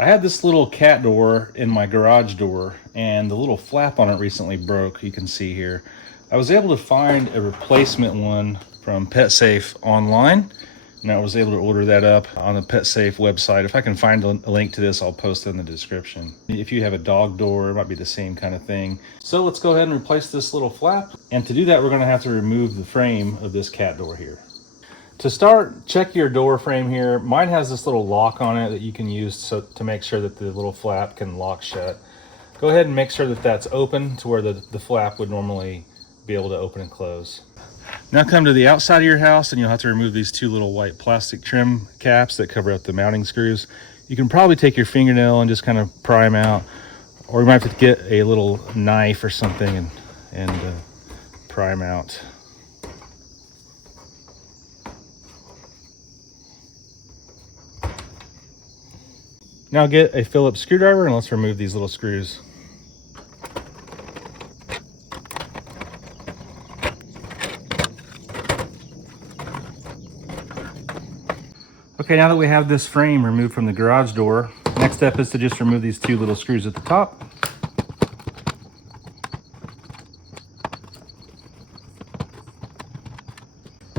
I had this little cat door in my garage door, and the little flap on it recently broke. You can see here. I was able to find a replacement one from PetSafe online, and I was able to order that up on the PetSafe website. If I can find a link to this, I'll post it in the description. If you have a dog door, it might be the same kind of thing. So let's go ahead and replace this little flap. And to do that, we're gonna have to remove the frame of this cat door here. To start, check your door frame here. Mine has this little lock on it that you can use to make sure that the little flap can lock shut. Go ahead and make sure that that's open to where the flap would normally be able to open and close. Now come to the outside of your house, and you'll have to remove these two little white plastic trim caps that cover up the mounting screws. You can probably take your fingernail and just kind of pry them out, or you might have to get a little knife or something and pry them out. Now get a Phillips screwdriver and let's remove these little screws. Okay, now that we have this frame removed from the garage door, next step is to just remove these two little screws at the top.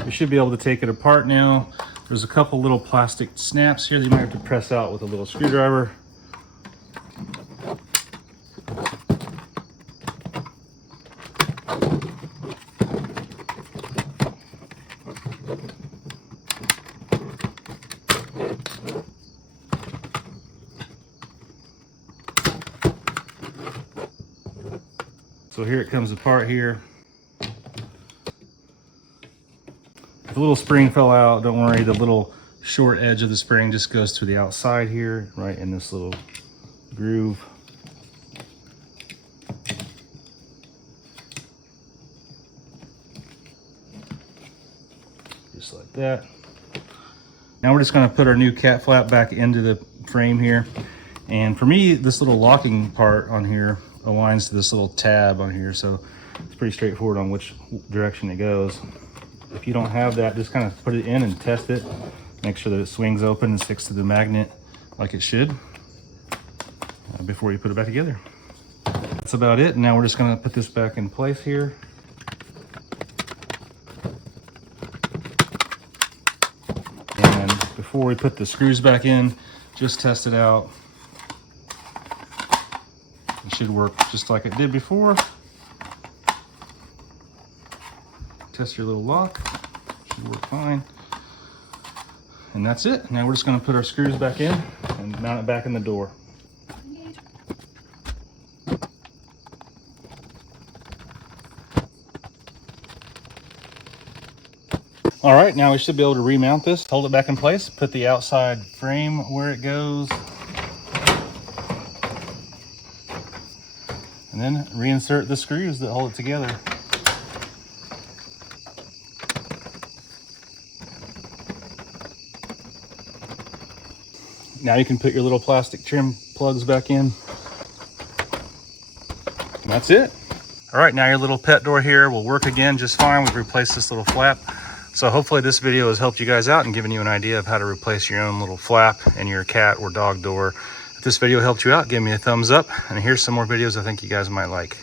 You should be able to take it apart now. There's a couple little plastic snaps here that you might have to press out with a little screwdriver. So here it comes apart here. If the little spring fell out, don't worry, the little short edge of the spring just goes to the outside here, right in this little groove. Just like that. Now we're just gonna put our new cat flap back into the frame here. And for me, this little locking part on here aligns to this little tab on here, so it's pretty straightforward on which direction it goes. If you don't have that, just kind of put it in and test it. Make sure that it swings open and sticks to the magnet like it should before you put it back together. That's about it. Now we're just gonna put this back in place here. And before we put the screws back in, just test it out. It should work just like it did before. Test your little lock, should work fine. And that's it. Now we're just gonna put our screws back in and mount it back in the door. All right, now we should be able to remount this. Hold it back in place, put the outside frame where it goes, and then reinsert the screws that hold it together. Now you can put your little plastic trim plugs back in. And that's it. All right, now your little pet door here will work again just fine. We've replaced this little flap. So hopefully this video has helped you guys out and given you an idea of how to replace your own little flap in your cat or dog door. If this video helped you out, give me a thumbs up. And here's some more videos I think you guys might like.